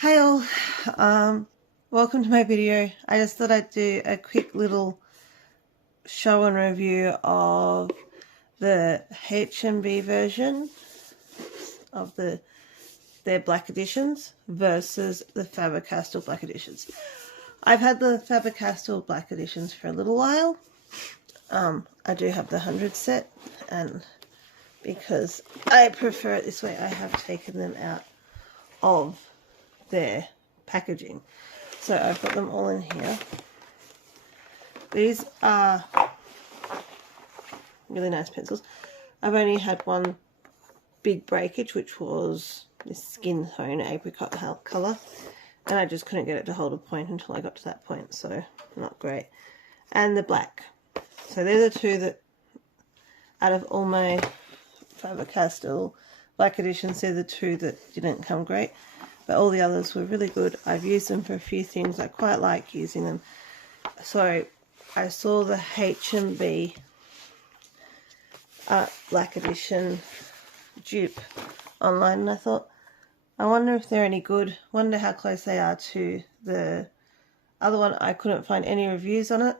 Hey all, welcome to my video. I just thought I'd do a quick little show and review of the H&B version of their black editions versus the Faber Castell black editions. I've had the Faber Castell black editions for a little while. I do have the 100 set, and because I prefer it this way, I have taken them out of their packaging. So I've got them all in here. These are really nice pencils. I've only had one big breakage, which was this skin tone apricot colour, and I just couldn't get it to hold a point until I got to that point, so not great. And the black. So they're the two that, out of all my Faber Castell black editions, they're the two that didn't come great. But all the others were really good. I've used them for a few things. I quite like using them. So I saw the H&B black edition dupe online, and I thought, I wonder if they're any good. Wonder how close they are to the other one. I couldn't find any reviews on it,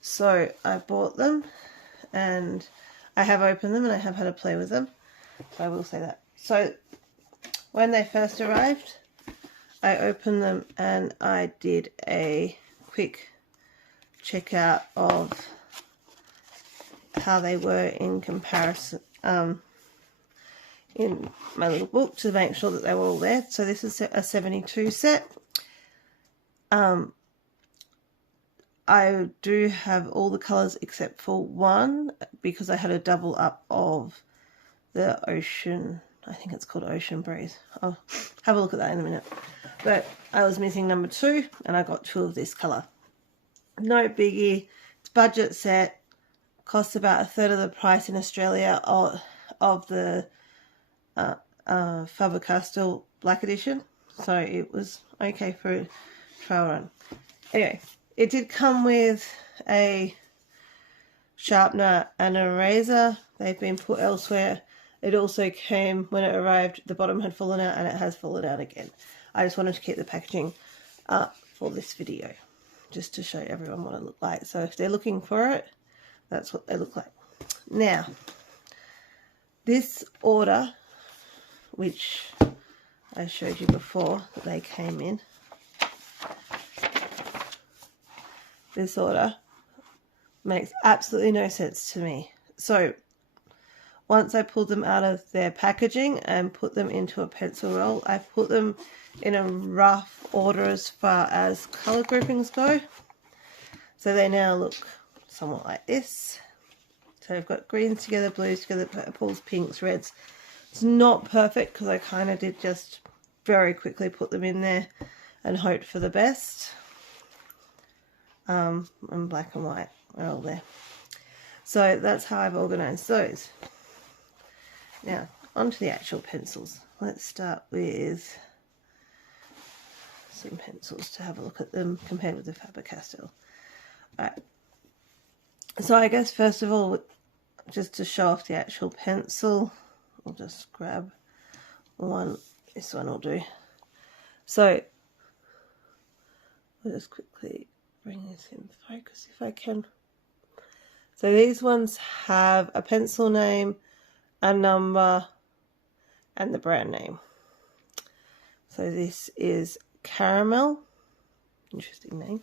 so I bought them, and I have opened them and I have had a play with them. So I will say that. So when they first arrived, I opened them and I did a quick checkout of how they were in comparison in my little book to make sure that they were all there. So this is a 72 set. I do have all the colours except for one, because I had a double up of the Ocean, I think it's called Ocean Breeze. I'll have a look at that in a minute. But I was missing number 2, and I got 2 of this colour. No biggie. It's budget set. Costs about 1/3 of the price in Australia of the Faber Castell Black Edition. So it was okay for a trial run. Anyway, it did come with a sharpener and an eraser. They've been put elsewhere. It also came, when it arrived, the bottom had fallen out, and it has fallen out again. I just wanted to keep the packaging up for this video, just to show everyone what it looked like. So if they're looking for it, that's what they look like. Now, this order, which I showed you before that they came in, this order makes absolutely no sense to me. So once I pulled them out of their packaging and put them into a pencil roll, I put them in a rough order as far as colour groupings go. So they now look somewhat like this. So I've got greens together, blues together, purples, pinks, reds. It's not perfect because I kind of did just very quickly put them in there and hoped for the best. And black and white are all there. So that's how I've organised those. Now, onto the actual pencils. Let's start with some pencils to have a look at them compared with the Faber Castell. Alright. So I guess first of all, just to show off the actual pencil, I'll just grab one. This one will do. So I'll just quickly bring this in focus if I can. So these ones have a pencil name, a number, and the brand name. So this is Caramel, interesting name.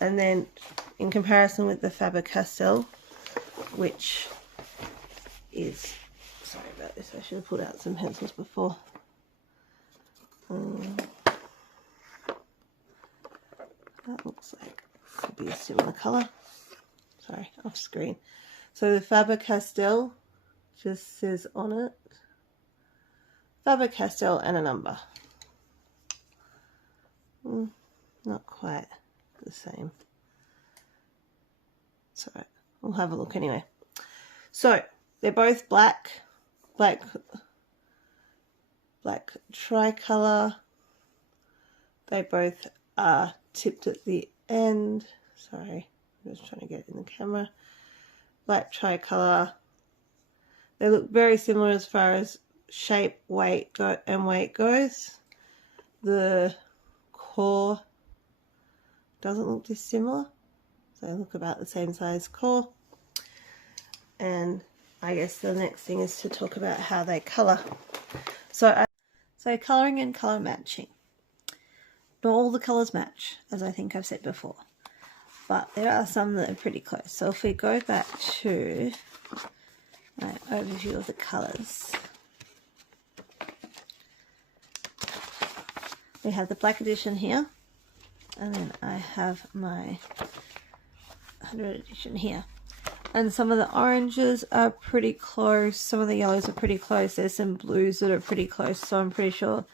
And then in comparison with the Faber Castell, which is, sorry about this, I should have put out some pencils before. That looks like it could be a similar colour. Sorry, off screen. So the Faber Castell just says on it Faber Castell and a number. Not quite the same. It's alright, we'll have a look anyway. So they're both black tricolour. They both are tipped at the end. Sorry, I'm just trying to get it in the camera. Black tricolour. They look very similar as far as shape, weight goes. the core doesn't look dissimilar. So they look about the same size core. And I guess the next thing is to talk about how they colour. So colouring and colour matching. Not all the colours match, as I think I've said before, but there are some that are pretty close. So if we go back to my overview of the colours, we have the black edition here, and then I have my 100 edition here. And some of the oranges are pretty close, some of the yellows are pretty close, there's some blues that are pretty close, so I'm pretty sure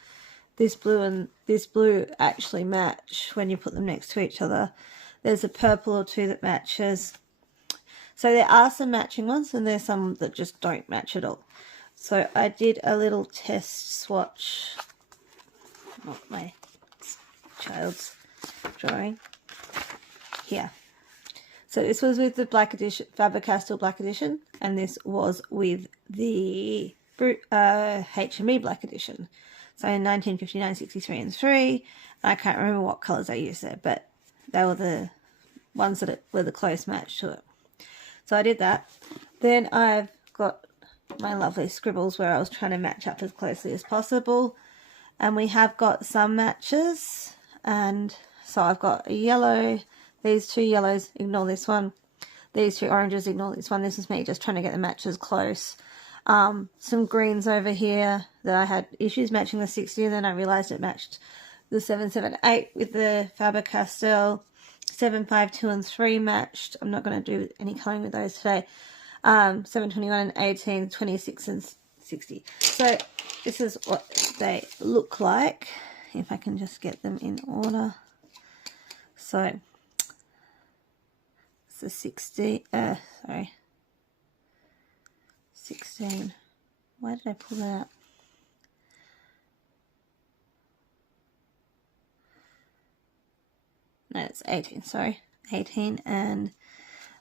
this blue and this blue actually match when you put them next to each other. There's a purple or two that matches. So there are some matching ones, and there's some that just don't match at all. So I did a little test swatch, not my child's drawing, here. So this was with the black edition, Faber Castell black edition, and this was with the H&B black edition. So in 1959, 63 and 3, I can't remember what colours I used there, but they were the ones that were the close match to it. So I did that. Then I've got my lovely scribbles where I was trying to match up as closely as possible, and we have got some matches. And so I've got a yellow, these two yellows, ignore this one. These two oranges, ignore this one. This is me just trying to get the matches close. Some greens over here that I had issues matching the 60, and then I realised it matched the 778 with the Faber Castell. 752 and 3 matched. I'm not going to do any colouring with those today. 721 and 18, 26 and 60. So this is what they look like, if I can just get them in order. So it's a 16. Why did I pull that out? No, it's 18, sorry. 18, and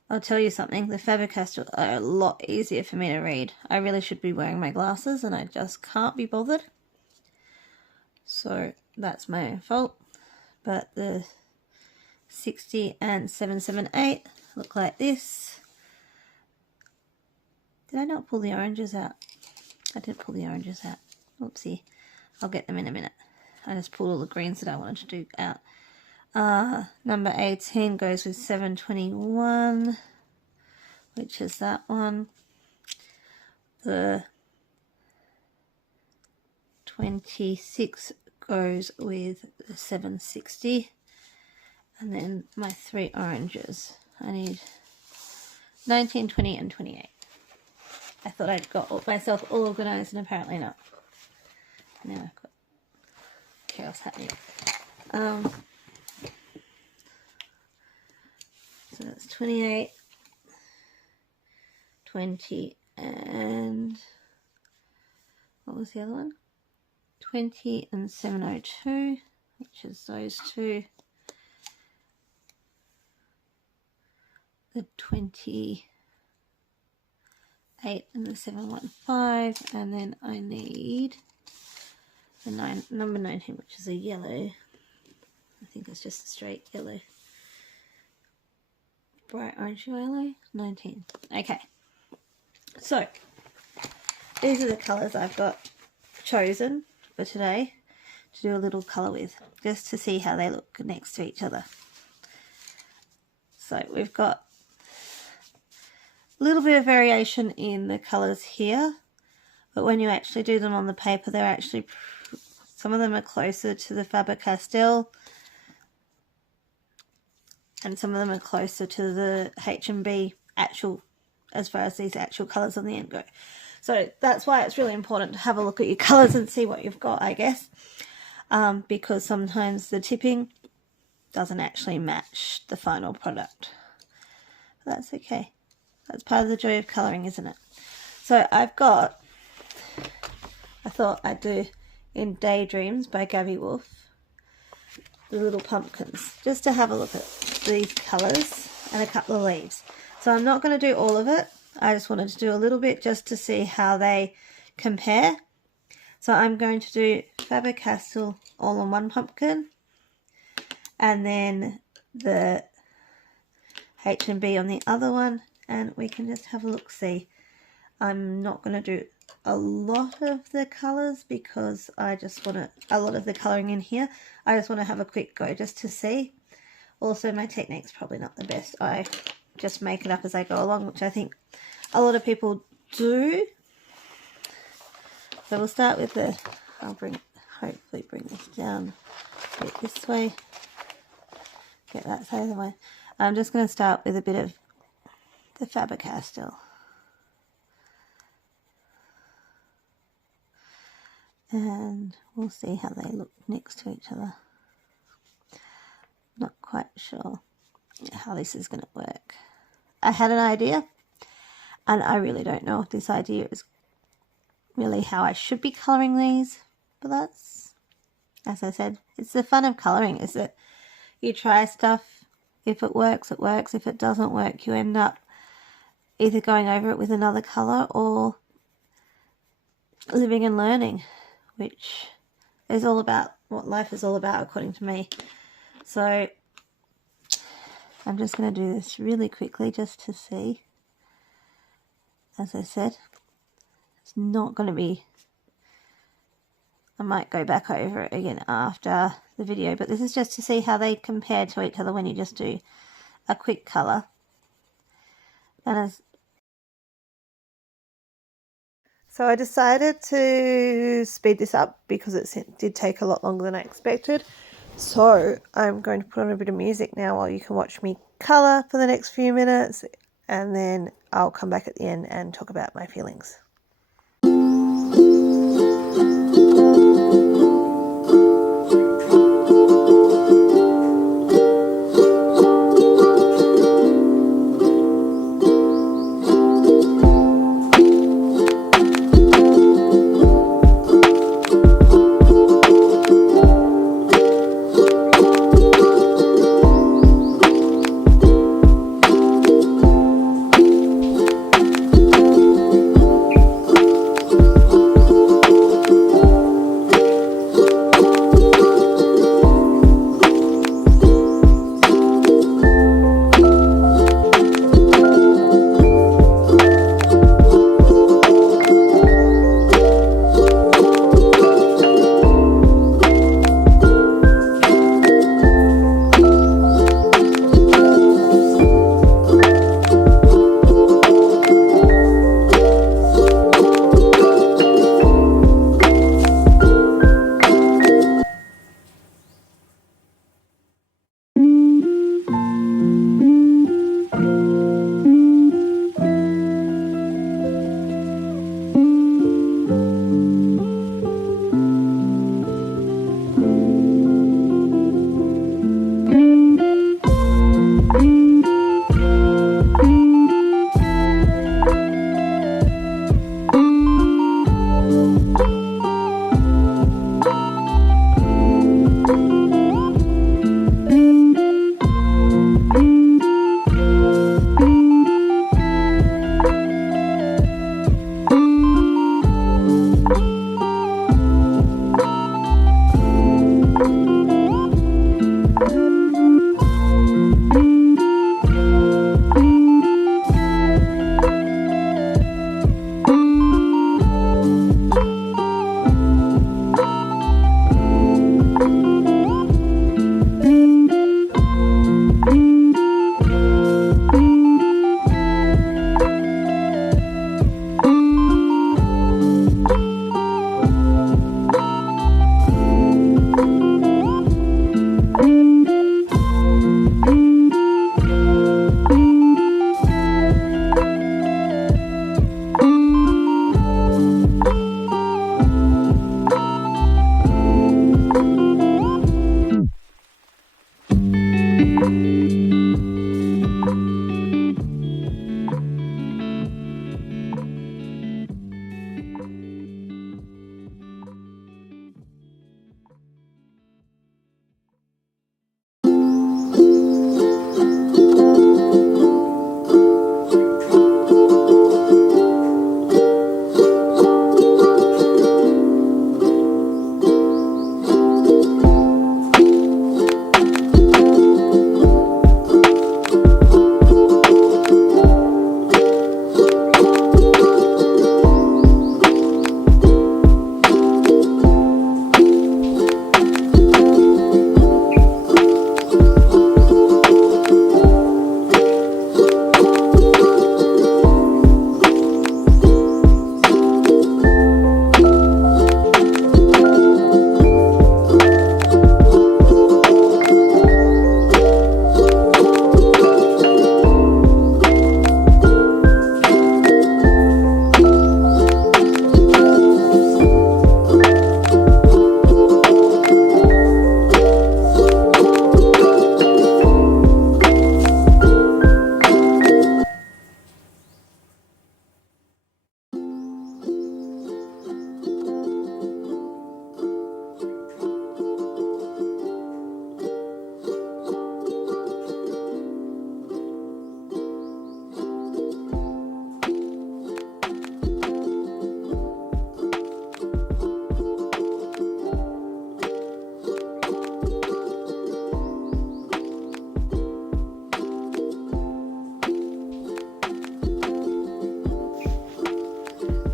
I'll tell you something, the Faber Castell are a lot easier for me to read. I really should be wearing my glasses, and I just can't be bothered. So that's my own fault. But the 60 and 778 look like this. Did I not pull the oranges out? I did pull the oranges out. Oopsie. I'll get them in a minute. I just pulled all the greens that I wanted to do out. Number 18 goes with 721, which is that one. The 26 goes with the 760. And then my three oranges. I need 19, 20, and 28. I thought I'd got myself all organised, and apparently not. Now I've got chaos happening. So that's 28, 20, and what was the other one? 20 and 702, which is those two. The 28 and the 715, and then I need the number 19, which is a yellow. I think it's just a straight yellow. Bright orange yellow, 19. Okay, so these are the colours I've got chosen for today to do a little colour with, just to see how they look next to each other. So we've got a little bit of variation in the colours here, but when you actually do them on the paper, they're actually, some of them are closer to the Faber Castell, and some of them are closer to the H&B actual, as far as these actual colours on the end go. So that's why it's really important to have a look at your colours and see what you've got, I guess, because sometimes the tipping doesn't actually match the final product. But that's okay. That's part of the joy of colouring, isn't it? So I've got, I thought I'd do In Daydreams by Gabby Wolf, the little pumpkins, just to have a look at these colours and a couple of leaves. So I'm not going to do all of it. I just wanted to do a little bit just to see how they compare. So I'm going to do Faber Castell all-in-one pumpkin, and then the H&B on the other one, and we can just have a look-see. I'm not going to do a lot of the colours because I just want a lot of the colouring in here. I just want to have a quick go just to see. Also, my technique's probably not the best. I just make it up as I go along, which I think a lot of people do. So we'll start with the, I'll hopefully bring this down a bit this way. Get that side of the way. I'm just going to start with a bit of the Faber Castell. And we'll see how they look next to each other. Not quite sure how this is going to work. I had an idea, and I really don't know if this idea is really how I should be colouring these, but that's, as I said, it's the fun of colouring, is that you try stuff. If it works, it works. If it doesn't work, you end up either going over it with another colour or living and learning, which is all about what life is all about, according to me. So I'm just going to do this really quickly just to see. As I said, it's not going to be, I might go back over it again after the video, but this is just to see how they compare to each other when you just do a quick colour. And so I decided to speed this up because it did take a lot longer than I expected. So I'm going to put on a bit of music now while you can watch me colour for the next few minutes, and then I'll come back at the end and talk about my feelings.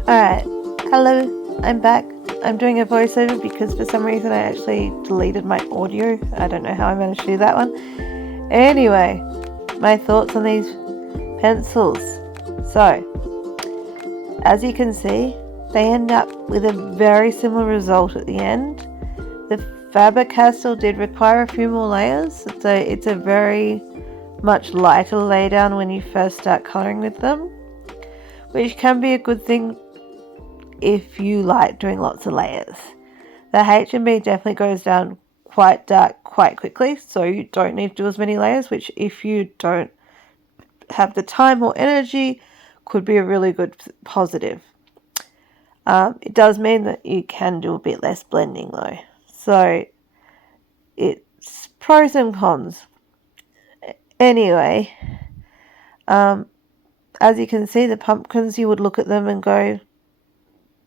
Alright, hello, I'm back. I'm doing a voiceover because for some reason I actually deleted my audio. I don't know how I managed to do that one. Anyway, my thoughts on these pencils. So, as you can see, they end up with a very similar result at the end. The Faber Castell did require a few more layers, so it's a very much lighter laydown when you first start colouring with them, which can be a good thing if you like doing lots of layers. The H&B definitely goes down quite dark quite quickly, so you don't need to do as many layers, which if you don't have the time or energy could be a really good positive. It does mean that you can do a bit less blending though, so it's pros and cons. Anyway, as you can see, the pumpkins, you would look at them and go,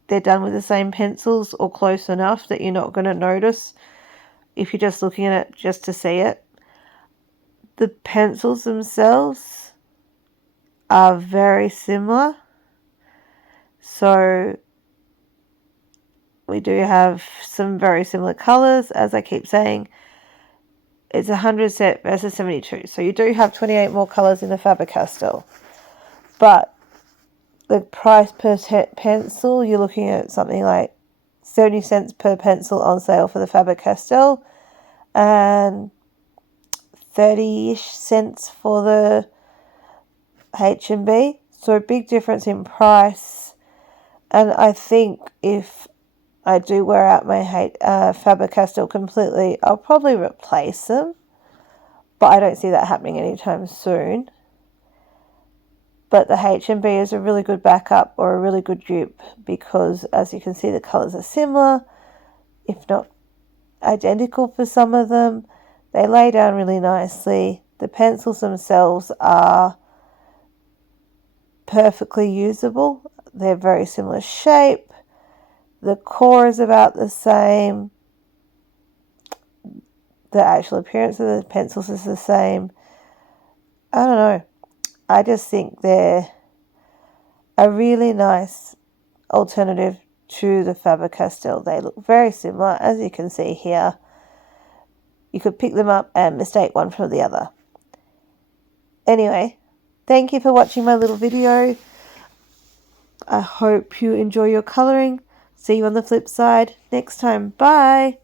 they're done with the same pencils or close enough that you're not going to notice if you're just looking at it just to see it. The pencils themselves are very similar. So we do have some very similar colours. As I keep saying, it's 100 set versus 72. So you do have 28 more colours in the Faber Castell. But the price per pencil, you're looking at something like 70 cents per pencil on sale for the Faber Castell and 30-ish cents for the H&B. So a big difference in price. And I think if I do wear out my Faber Castell completely, I'll probably replace them. But I don't see that happening anytime soon. But the H&B is a really good backup or a really good dupe because, as you can see, the colours are similar, if not identical for some of them. They lay down really nicely. The pencils themselves are perfectly usable. They're very similar shape. The core is about the same. The actual appearance of the pencils is the same. I don't know. I just think they're a really nice alternative to the Faber Castell. They look very similar, as you can see here. You could pick them up and mistake one from the other. Anyway, thank you for watching my little video. I hope you enjoy your colouring. See you on the flip side next time. Bye!